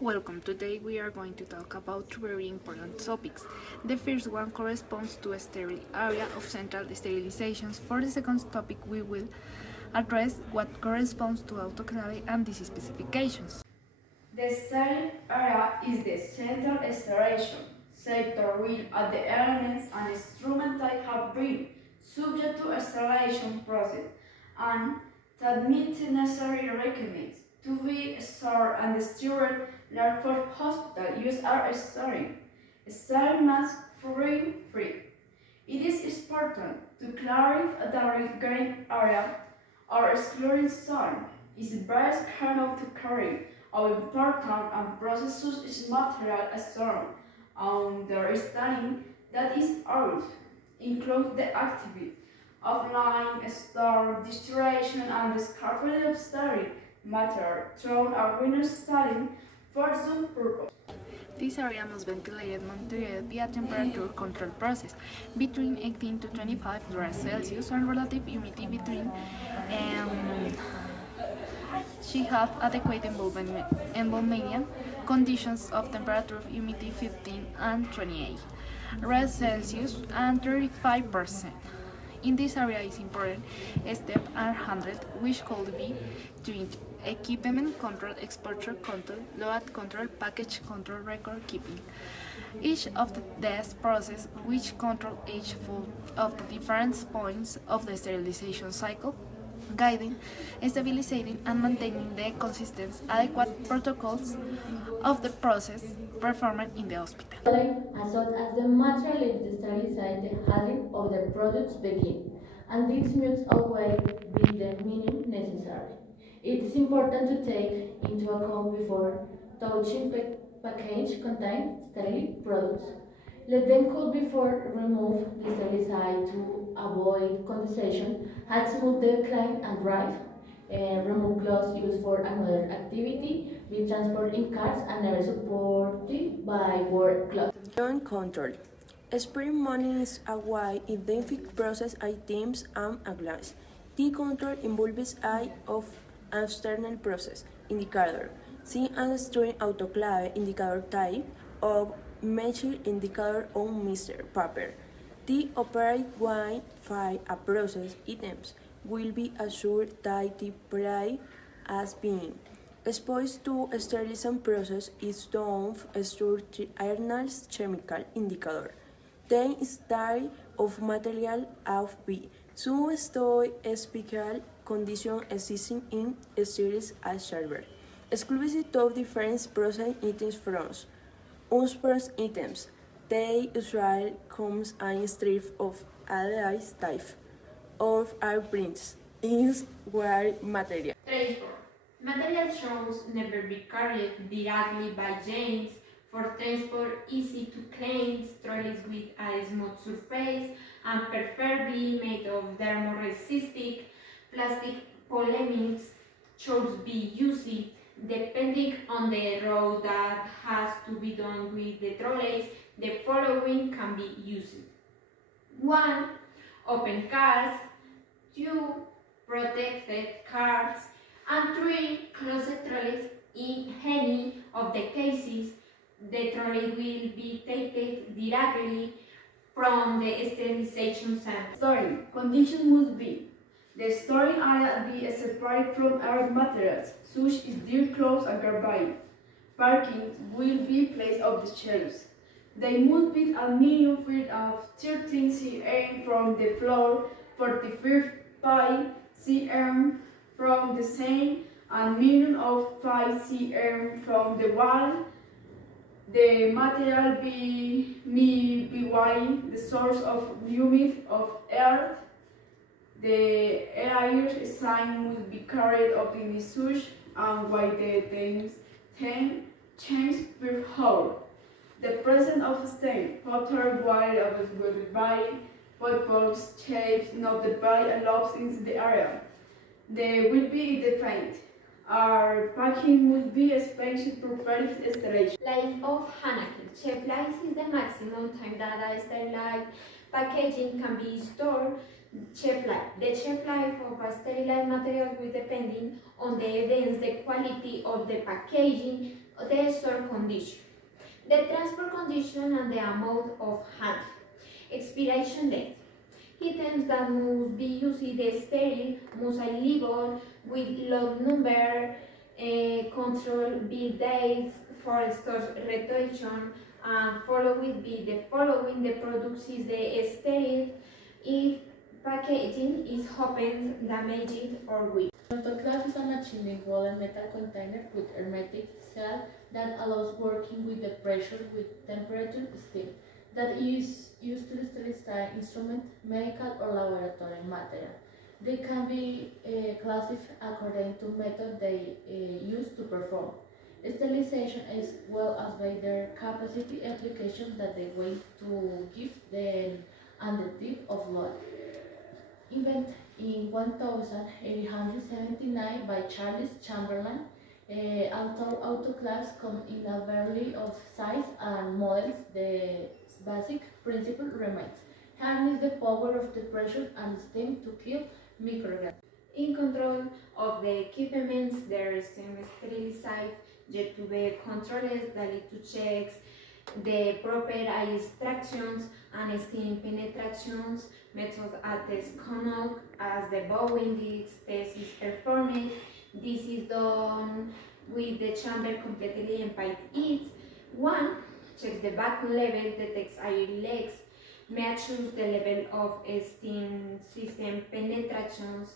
Welcome. Today we are going to talk about two very important topics. The first one corresponds to a sterile area of central sterilizations. For the second topic, we will address what corresponds to autoclave and these specifications. The sterile area is the central sterilization sector where all the elements and instruments have been subject to a sterilization process and that meet the necessary requirements to be stored and distributed. Therefore, hospital use are sterile mass free. It is important to clarify that green area or excluding zone is very kernel to carry how important and processes is material as storm. Understanding that is out includes the activity of line, storm, distillation, and discarding of sterile matter thrown a winner studying for some purpose. This area must be ventilated monitored via temperature control process between 18 to 25 degrees Celsius and relative humidity between she have adequate environmental conditions of temperature humidity 15 and 28 degrees Celsius and 35%. In this area is important steps are handled which could be to equipment control, exposure control, load control, package control, record keeping. Each of these processes which control each of the different points of the sterilization cycle, guiding, stabilizing, and maintaining the consistent, adequate protocols of the process performed in the hospital. As soon as the material is sterilized, the handling of the products begin, and this moves away with the minimum necessary. It is important to take into account before touching package contain sterile products. Let them cool before remove the sterilized to avoid condensation. Add smooth the clean and dry. Remove clothes used for another activity. Be transported in cars and never supported by work clothes. Joint control. Spring money is a way identify process items and a glass. The control involves eye of an external process indicator. See and destroy autoclave indicator type of measure indicator on Mr. Paper. The operate Wi-Fi a process items will be assured that the price as being exposed to sterilization process is done through Arnold's chemical indicator. Then study of material of B. Some study special conditions existing in sterile as server. Exclusive of different process items from unspecified items. They usually comes in strip of allies type of are prints is where material. Transport. Material shows never be carried directly by chains. For transport, easy to clean, trolleys with a smooth surface and preferably made of thermoresistant plastic polymers should be used. Depending on the road that has to be done with the trolleys, the following can be used. 1. Open cars. 2. Protected cars. And 3. Closed trolleys. In any of the cases, the trolley will be taken directly from the sterilization center. Storing conditions must be the storing area be separated from other materials, such as deer clothes and garbage. Parking will be placed on the shelves. They must be a minimum feet of 13 cm from the floor, 45 cm from the same, and minimum of 5 cm from the wall. The material may be wide, the source of humidity of earth. The air sign must be carried up in the such and why the things change per hour. The presence of stain, water, wire of the body, footballs, shapes, not the body allows into the area. They will be defined. Our packing must be especially prepared for installation. Life of Hanakel. Shelf life is the maximum time that a sterilized packaging can be stored. Shelf life. The shelf life of a sterilized material will depend on the events, the quality of the packaging, the store condition, the transport condition and the amount of handling. Expiration date. Items that must be used in the sterile must label with lot number, control bill dates for store rotation, and following be the following the products is the sterile if packaging is opened, damaged, or weak. Autoclave is a machine wooden metal container with hermetic seal that allows working with the pressure with temperature steam that is used to sterilize instrument, medical or laboratory material. They can be classified according to method they use to perform sterilization as well as by their capacity application that they way to give them and the tip of load. Invented in 1879 by Charles Chamberlain, autoclaves come in a variety of size and models. The basic principle remains. Harness the power of the pressure and steam to kill microorganisms. In control of the equipment, there is steam sterilized, yet to be controlled daily to check the proper extractions and steam penetrations methods at the scanner as the bow index test is performed. This is done with the chamber completely emptied. It 1. Checks the vacuum level, detects air leaks, measures the level of steam system penetrations.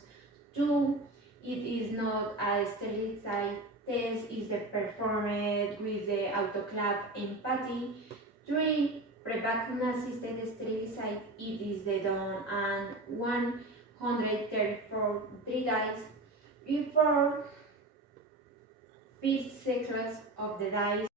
2. It is not a sterilized test is performed with the autoclave empathy. 3. Pre-vacuum assisted sterilized it is done and 134 days before first cycles of the dyes.